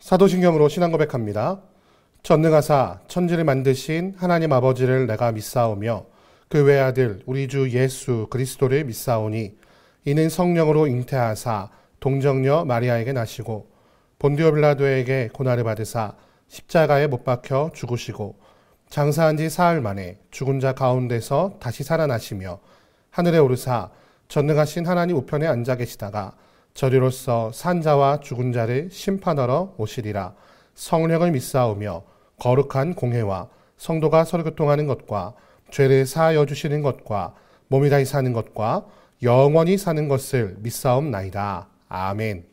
사도신경으로 신앙 고백합니다. 전능하사 천지를 만드신 하나님 아버지를 내가 믿사오며 그 외아들 우리 주 예수 그리스도를 믿사오니 이는 성령으로 잉태하사 동정녀 마리아에게 나시고 본디오 빌라도에게 고난을 받으사 십자가에 못 박혀 죽으시고 장사한 지 사흘 만에 죽은 자 가운데서 다시 살아나시며 하늘에 오르사 전능하신 하나님 우편에 앉아 계시다가 저리로서 산 자와 죽은 자를 심판하러 오시리라. 성령을 믿사오며 거룩한 공회와 성도가 서로 교통하는 것과 죄를 사하여 주시는 것과 몸이 다시 사는 것과 영원히 사는 것을 믿사옵나이다. 아멘.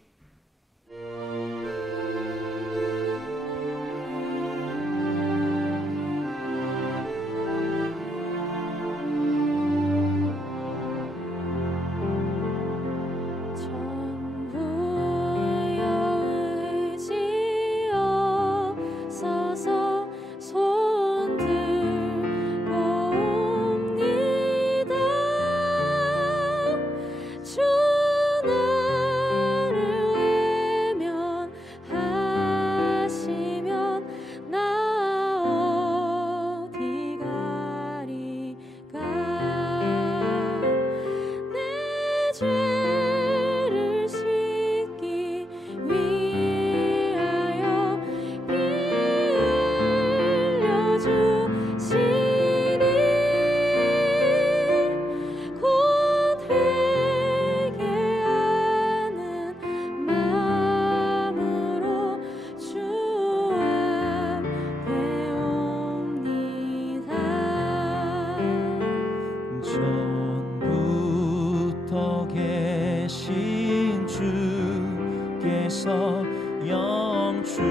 전부터 계신 주께서 영축을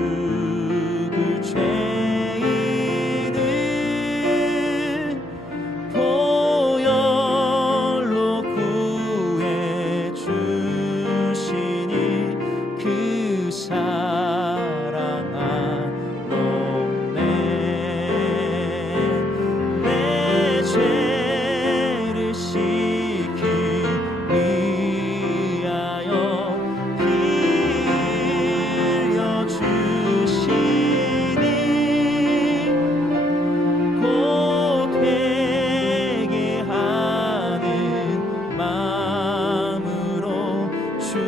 죄인을 보혈로 구해 주시니 그 사랑 한없네. 내 죄를 씻기 위하여 피 흘려 주시니 곧 회개하는 마음으로 주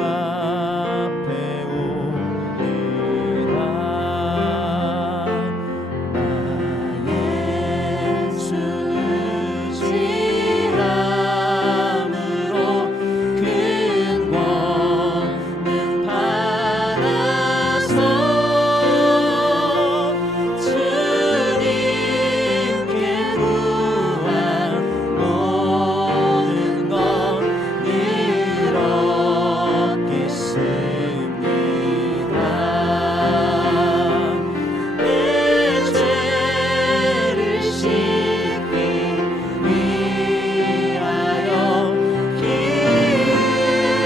앞에 오리라. 나의 죄를 지함으로 큰 권능 받아서 주님께 구한 모든 것 늘 얻겠습니다. 내 죄를 씻기 위하여 피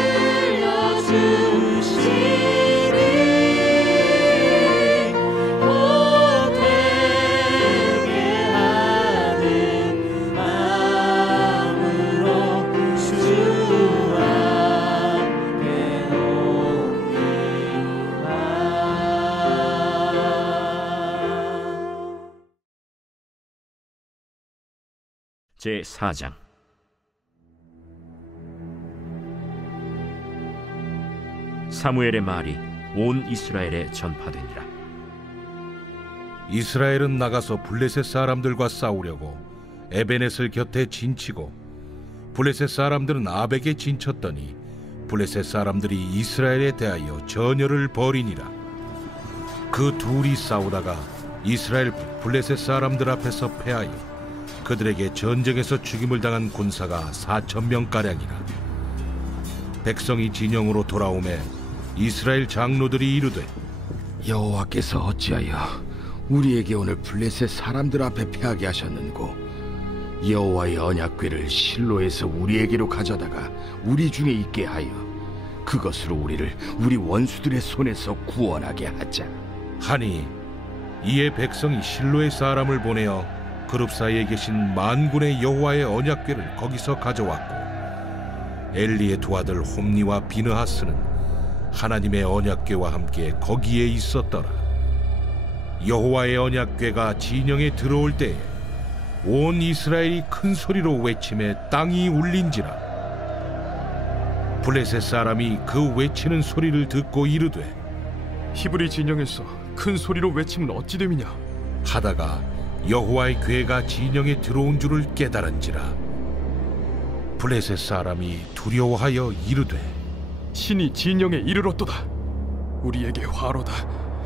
흘려 주시니 곧 회개하는 마음으로 주 앞에 오리라. 제4장. 사무엘의 말이 온 이스라엘에 전파되니라. 이스라엘은 나가서 블레셋 사람들과 싸우려고 에베넷을 곁에 진치고 블레셋 사람들은 아벡에 진쳤더니 블레셋 사람들이 이스라엘에 대하여 전열을 벌이니라. 그 둘이 싸우다가 이스라엘 블레셋 사람들 앞에서 패하여 그들에게 전쟁에서 죽임을 당한 군사가 4,000명가량이라. 백성이 진영으로 돌아오매 이스라엘 장로들이 이르되 여호와께서 어찌하여 우리에게 오늘 블레셋 사람들 앞에 패하게 하셨는고 여호와의 언약궤를 실로에서 우리에게로 가져다가 우리 중에 있게 하여 그것으로 우리를 우리 원수들의 손에서 구원하게 하자. 하니 이에 백성이 실로의 사람을 보내어 그룹 사이에 계신 만군의 여호와의 언약궤를 거기서 가져왔고 엘리의 두 아들 홈니와 비느하스는 하나님의 언약궤와 함께 거기에 있었더라. 여호와의 언약궤가 진영에 들어올 때에 온 이스라엘이 큰 소리로 외치매 땅이 울린지라. 블레셋 사람이 그 외치는 소리를 듣고 이르되 히브리 진영에서 큰 소리로 외치면 어찌 됨이냐? 하다가 여호와의 궤가 진영에 들어온 줄을 깨달은지라. 블레셋 사람이 두려워하여 이르되 신이 진영에 이르렀도다. 우리에게 화로다.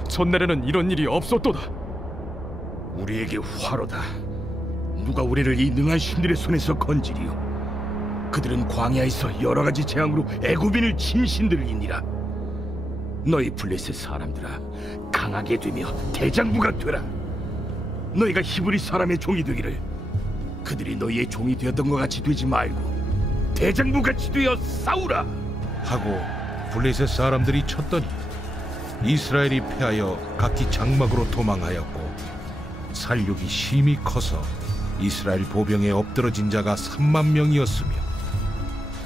전날에는 이런 일이 없었도다. 우리에게 화로다. 누가 우리를 이 능한 신들의 손에서 건지리요? 그들은 광야에서 여러 가지 재앙으로 애굽인을 친 신들이니라. 너희 블레셋 사람들아, 강하게 되며 대장부가 되라. 너희가 히브리 사람의 종이 되기를 그들이 너희의 종이 되었던 것 같이 되지 말고 대장부같이 되어 싸우라 하고 블레셋 사람들이 쳤더니 이스라엘이 패하여 각기 장막으로 도망하였고 살육이 심히 커서 이스라엘 보병에 엎드러진 자가 3만 명이었으며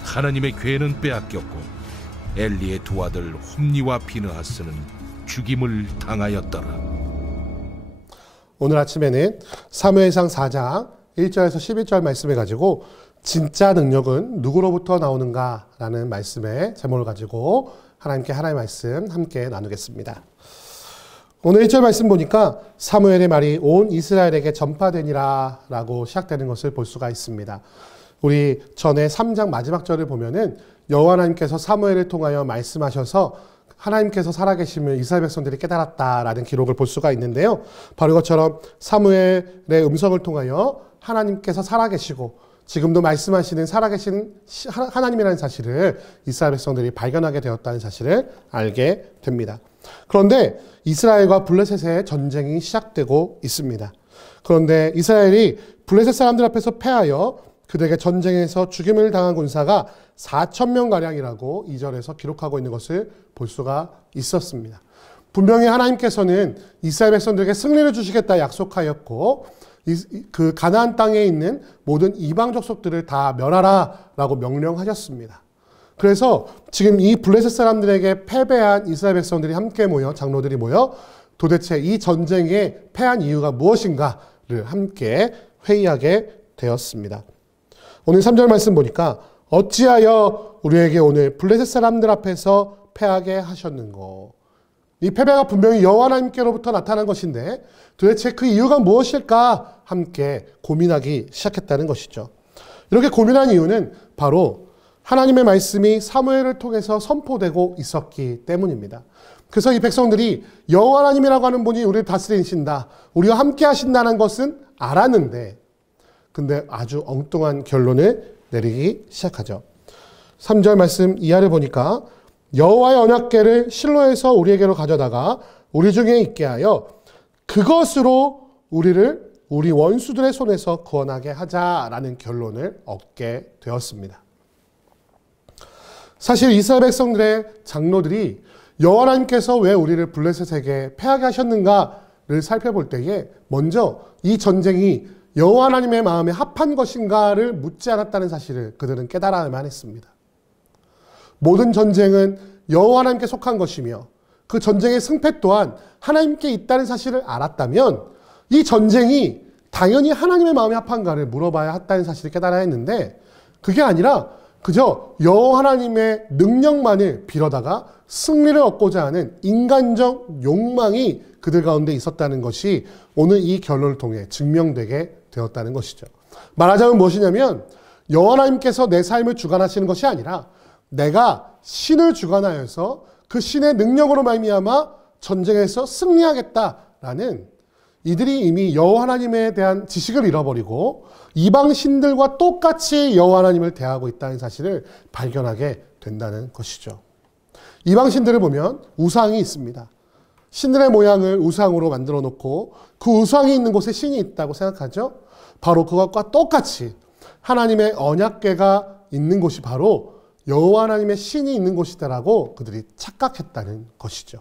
하나님의 궤는 빼앗겼고 엘리의 두 아들 홈니와 비느하스는 죽임을 당하였더라. 오늘 아침에는 사무엘상 4장 1절에서 11절 말씀을 가지고 진짜 능력은 누구로부터 나오는가라는 말씀의 제목을 가지고 하나님께 하나님의 말씀 함께 나누겠습니다. 오늘 1절 말씀 보니까 사무엘의 말이 온 이스라엘에게 전파되니라 라고 시작되는 것을 볼 수가 있습니다. 우리 전에 3장 마지막 절을 보면은 여호와 하나님께서 사무엘을 통하여 말씀하셔서 하나님께서 살아계심을 이스라엘 백성들이 깨달았다라는 기록을 볼 수가 있는데요. 바로 이것처럼 사무엘의 음성을 통하여 하나님께서 살아계시고 지금도 말씀하시는 살아계신 하나님이라는 사실을 이스라엘 백성들이 발견하게 되었다는 사실을 알게 됩니다. 그런데 이스라엘과 블레셋의 전쟁이 시작되고 있습니다. 그런데 이스라엘이 블레셋 사람들 앞에서 패하여 그들에게 전쟁에서 죽임을 당한 군사가 4,000명가량이라고 2절에서 기록하고 있는 것을 볼 수가 있었습니다. 분명히 하나님께서는 이스라엘 백성들에게 승리를 주시겠다 약속하였고 그 가나안 땅에 있는 모든 이방 족속들을 다 멸하라 라고 명령하셨습니다. 그래서 지금 이 블레셋 사람들에게 패배한 이스라엘 백성들이 함께 모여 장로들이 모여 도대체 이 전쟁에 패한 이유가 무엇인가를 함께 회의하게 되었습니다. 오늘 3절 말씀 보니까 어찌하여 우리에게 오늘 블레셋 사람들 앞에서 패하게 하셨는고. 이 패배가 분명히 여호와 하나님께로부터 나타난 것인데 도대체 그 이유가 무엇일까 함께 고민하기 시작했다는 것이죠. 이렇게 고민한 이유는 바로 하나님의 말씀이 사무엘을 통해서 선포되고 있었기 때문입니다. 그래서 이 백성들이 여호와 하나님이라고 하는 분이 우리를 다스리신다, 우리와 함께 하신다는 것은 알았는데 근데 아주 엉뚱한 결론을 내리기 시작하죠. 3절 말씀 이하를 보니까 여호와의 언약궤를 실로에서 우리에게로 가져다가 우리 중에 있게 하여 그것으로 우리를 우리 원수들의 손에서 구원하게 하자라는 결론을 얻게 되었습니다. 사실 이스라엘 백성들의 장로들이 여호와 하나님께서 왜 우리를 블레셋에게 패하게 하셨는가를 살펴볼 때에 먼저 이 전쟁이 여호와 하나님의 마음에 합한 것인가를 묻지 않았다는 사실을 그들은 깨달아야만 했습니다. 모든 전쟁은 여호와 하나님께 속한 것이며 그 전쟁의 승패 또한 하나님께 있다는 사실을 알았다면 이 전쟁이 당연히 하나님의 마음에 합한가를 물어봐야 했다는 사실을 깨달아야 했는데 그게 아니라 그저 여호와 하나님의 능력만을 빌어다가 승리를 얻고자 하는 인간적 욕망이 그들 가운데 있었다는 것이 오늘 이 결론을 통해 증명되게 되었다는 것이죠. 말하자면 무엇이냐면 여호와 하나님께서 내 삶을 주관하시는 것이 아니라 내가 신을 주관하여서 그 신의 능력으로 말미암아 전쟁에서 승리하겠다라는 이들이 이미 여호와 하나님에 대한 지식을 잃어버리고 이방 신들과 똑같이 여호와 하나님을 대하고 있다는 사실을 발견하게 된다는 것이죠. 이방 신들을 보면 우상이 있습니다. 신들의 모양을 우상으로 만들어 놓고 그 우상이 있는 곳에 신이 있다고 생각하죠. 바로 그것과 똑같이 하나님의 언약궤가 있는 곳이 바로 여호와 하나님의 신이 있는 곳이다라고 그들이 착각했다는 것이죠.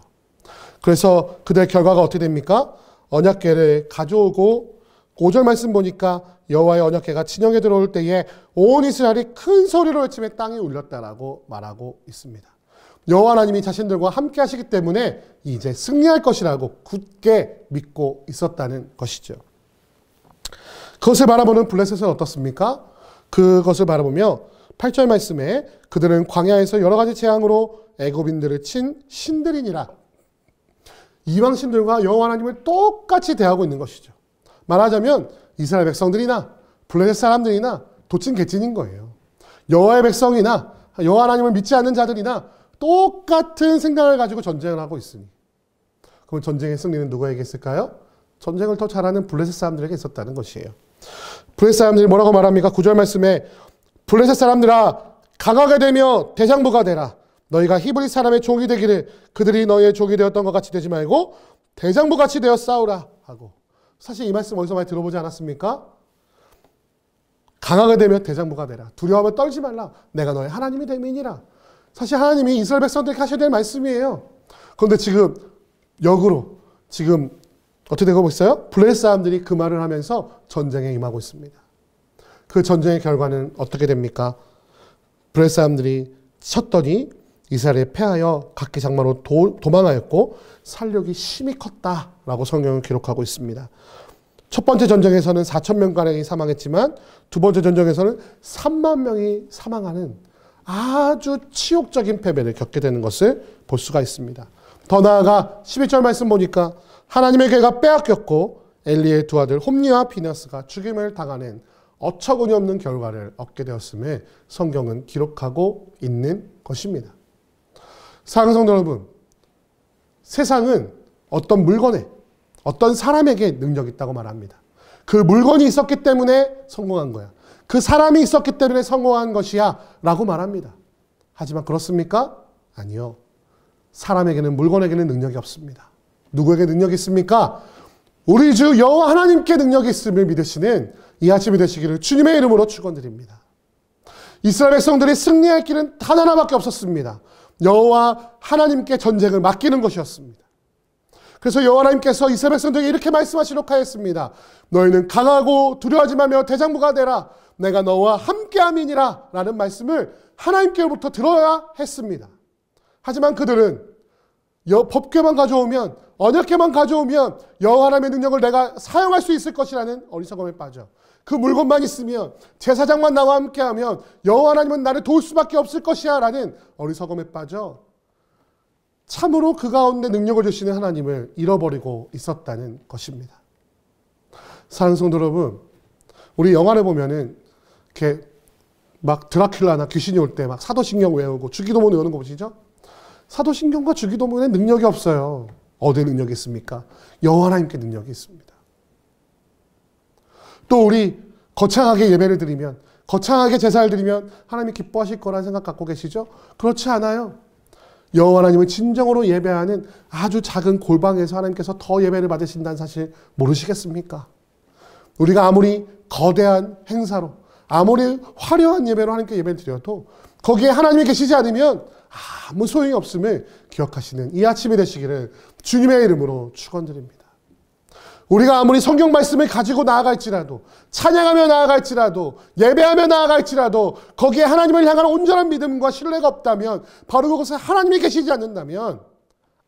그래서 그들의 결과가 어떻게 됩니까? 언약궤를 가져오고 5절 말씀 보니까 여호와의 언약궤가 진영에 들어올 때에 온 이스라엘이 큰 소리로 외치며 땅이 울렸다라고 말하고 있습니다. 여호와 하나님이 자신들과 함께 하시기 때문에 이제 승리할 것이라고 굳게 믿고 있었다는 것이죠. 그것을 바라보는 블레셋은 어떻습니까? 그것을 바라보며 8절 말씀에 그들은 광야에서 여러 가지 재앙으로 애굽인들을 친 신들이니라. 이방 신들과 여호와 하나님을 똑같이 대하고 있는 것이죠. 말하자면 이스라엘 백성들이나 블레셋 사람들이나 도친 개찐인 거예요. 여호와의 백성이나 여호와 하나님을 믿지 않는 자들이나 똑같은 생각을 가지고 전쟁을 하고 있으니, 그럼 전쟁의 승리는 누구에게 있을까요? 전쟁을 더 잘하는 블레셋 사람들에게 있었다는 것이에요. 블레셋 사람들이 뭐라고 말합니까? 9절 말씀에 블레셋 사람들아 강하게 되며 대장부가 되라. 너희가 히브리 사람의 종이 되기를 그들이 너희의 종이 되었던 것 같이 되지 말고 대장부 같이 되어 싸우라 하고, 사실 이 말씀 어디서 많이 들어보지 않았습니까? 강하게 되며 대장부가 되라. 두려워하며 떨지 말라. 내가 너의 하나님이 됨이니라. 사실 하나님이 이스라엘 백성들에게 하셔야 될 말씀이에요. 그런데 지금 역으로 지금 어떻게 되고 있어요? 블레셋 사람들이 그 말을 하면서 전쟁에 임하고 있습니다. 그 전쟁의 결과는 어떻게 됩니까? 블레셋 사람들이 쳤더니 이스라엘이 패하여 각기 장마로 도망하였고 살력이 심히 컸다라고 성경은 기록하고 있습니다. 첫 번째 전쟁에서는 4,000명가량이 사망했지만 두 번째 전쟁에서는 3만 명이 사망하는 아주 치욕적인 패배를 겪게 되는 것을 볼 수가 있습니다. 더 나아가 11절 말씀 보니까 하나님의 괴가 빼앗겼고 엘리의 두 아들 홈니와 비나스가 죽임을 당하는 어처구니 없는 결과를 얻게 되었음을 성경은 기록하고 있는 것입니다. 사랑하는 성도 여러분, 세상은 어떤 물건에, 어떤 사람에게 능력이 있다고 말합니다. 그 물건이 있었기 때문에 성공한 거야. 그 사람이 있었기 때문에 성공한 것이야 라고 말합니다. 하지만 그렇습니까? 아니요. 사람에게는, 물건에게는 능력이 없습니다. 누구에게 능력이 있습니까? 우리 주 여호와 하나님께 능력이 있음을 믿으시는 이 아침이 되시기를 주님의 이름으로 축원드립니다. 이스라엘 백성들이 승리할 길은 단 하나밖에 없었습니다. 여호와 하나님께 전쟁을 맡기는 것이었습니다. 그래서 여호와 하나님께서 이스라엘 백성들에게 이렇게 말씀하시도록 하였습니다. 너희는 강하고 두려워하지 말며 대장부가 되라. 내가 너와 함께함이니라 라는 말씀을 하나님께로부터 들어야 했습니다. 하지만 그들은 법궤만 가져오면, 언약궤만 가져오면 여호와 하나님의 능력을 내가 사용할 수 있을 것이라는 어리석음에 빠져, 그 물건만 있으면, 제사장만 나와 함께하면 여호와 하나님은 나를 도울 수밖에 없을 것이야 라는 어리석음에 빠져 참으로 그 가운데 능력을 주시는 하나님을 잃어버리고 있었다는 것입니다. 사랑하는 성도 여러분, 우리 영화를 보면은 이렇게 막 드라큘라나 귀신이 올 때 막 사도신경 외우고 주기도문 외우는 거 보시죠? 사도신경과 주기도문에 능력이 없어요. 어디에 능력이 있습니까? 여호와 하나님께 능력이 있습니다. 또 우리 거창하게 예배를 드리면, 거창하게 제사를 드리면 하나님이 기뻐하실 거라는 생각 갖고 계시죠? 그렇지 않아요. 여호와 하나님을 진정으로 예배하는 아주 작은 골방에서 하나님께서 더 예배를 받으신다는 사실 모르시겠습니까? 우리가 아무리 거대한 행사로, 아무리 화려한 예배로 하나님께 예배를 드려도 거기에 하나님이 계시지 않으면 아무 소용이 없음을 기억하시는 이 아침이 되시기를 주님의 이름으로 축원드립니다. 우리가 아무리 성경 말씀을 가지고 나아갈지라도, 찬양하며 나아갈지라도, 예배하며 나아갈지라도 거기에 하나님을 향한 온전한 믿음과 신뢰가 없다면, 바로 그것에 하나님이 계시지 않는다면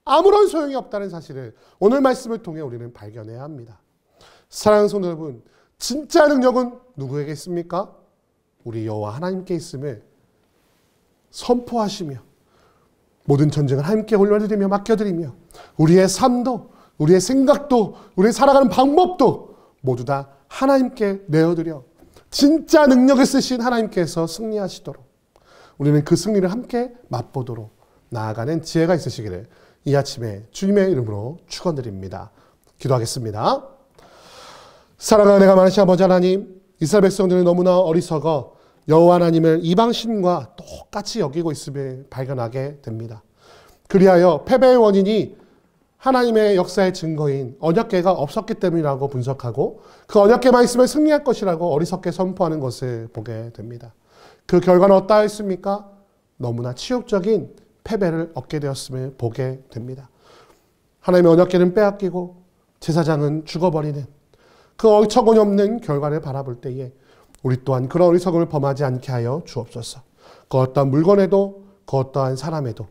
아무런 소용이 없다는 사실을 오늘 말씀을 통해 우리는 발견해야 합니다. 사랑하는 성도 여러분, 진짜 능력은 누구에게 있습니까? 우리 여호와 하나님께 있음을 선포하시며 모든 전쟁을 함께 올려드리며 맡겨드리며 우리의 삶도, 우리의 생각도, 우리의 살아가는 방법도 모두 다 하나님께 내어드려 진짜 능력을 쓰신 하나님께서 승리하시도록, 우리는 그 승리를 함께 맛보도록 나아가는 지혜가 있으시기를 이 아침에 주님의 이름으로 축원드립니다. 기도하겠습니다. 사랑하는 내가 많으신 아버지 하나님, 이스라엘 백성들은 너무나 어리석어 여호와 하나님을 이방신과 똑같이 여기고 있음을 발견하게 됩니다. 그리하여 패배의 원인이 하나님의 역사의 증거인 언약궤가 없었기 때문이라고 분석하고 그 언약궤만 있으면 승리할 것이라고 어리석게 선포하는 것을 보게 됩니다. 그 결과는 어떠했습니까? 너무나 치욕적인 패배를 얻게 되었음을 보게 됩니다. 하나님의 언약궤는 빼앗기고 제사장은 죽어버리는 그 어처구니 없는 결과를 바라볼 때에 우리 또한 그런 어리석음을 범하지 않게 하여 주옵소서. 그 어떠한 물건에도 그 어떠한 사람에도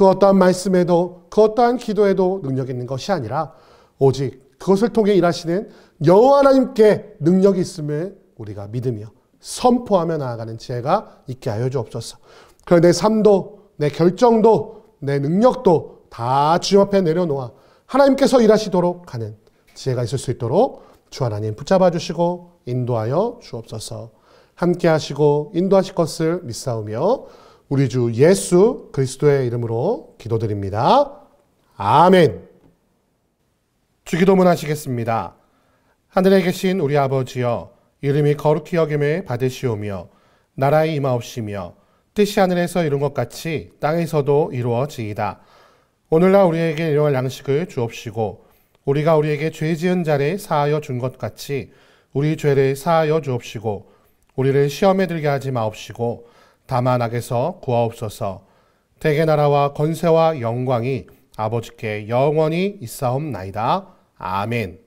그 어떠한 말씀에도 그 어떠한 기도에도 능력이 있는 것이 아니라 오직 그것을 통해 일하시는 여호와 하나님께 능력이 있음을 우리가 믿으며 선포하며 나아가는 지혜가 있게 하여 주옵소서. 그래서 내 삶도 내 결정도 내 능력도 다 주님 앞에 내려놓아 하나님께서 일하시도록 하는 지혜가 있을 수 있도록 주 하나님 붙잡아 주시고 인도하여 주옵소서. 함께 하시고 인도하실 것을 믿사오며 우리 주 예수 그리스도의 이름으로 기도드립니다. 아멘. 주기도문 하시겠습니다. 하늘에 계신 우리 아버지여, 이름이 거룩히 여김을 받으시오며 나라의 임하옵시며 뜻이 하늘에서 이룬 것 같이 땅에서도 이루어지이다. 오늘날 우리에게 일용할 양식을 주옵시고 우리가 우리에게 죄 지은 자를 사하여 준 것 같이 우리 죄를 사하여 주옵시고 우리를 시험에 들게 하지 마옵시고 다만 악에서 구하옵소서. 대개 나라와 권세와 영광이 아버지께 영원히 있사옵나이다. 아멘.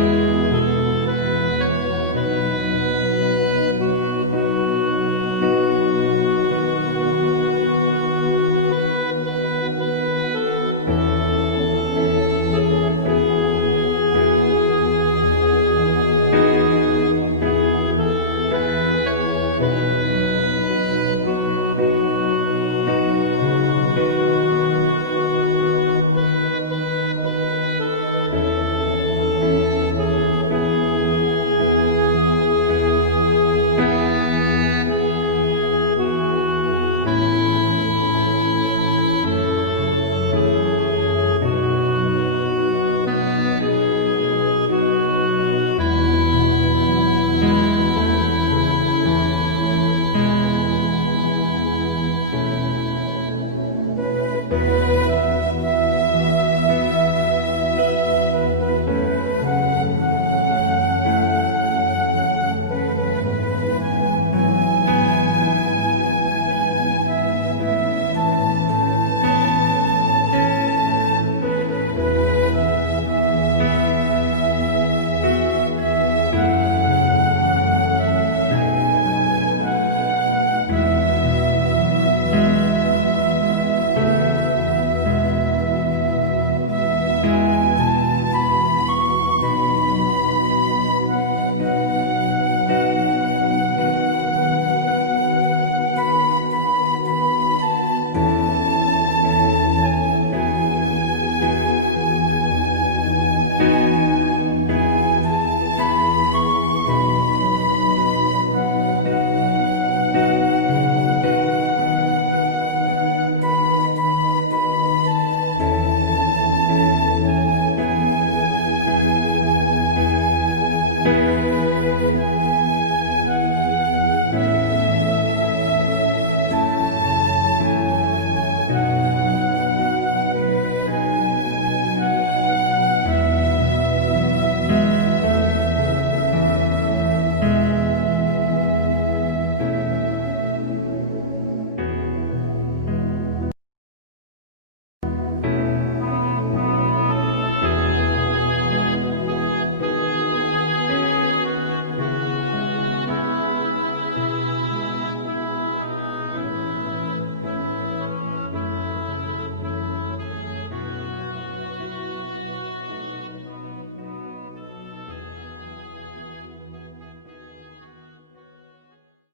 주옵소서.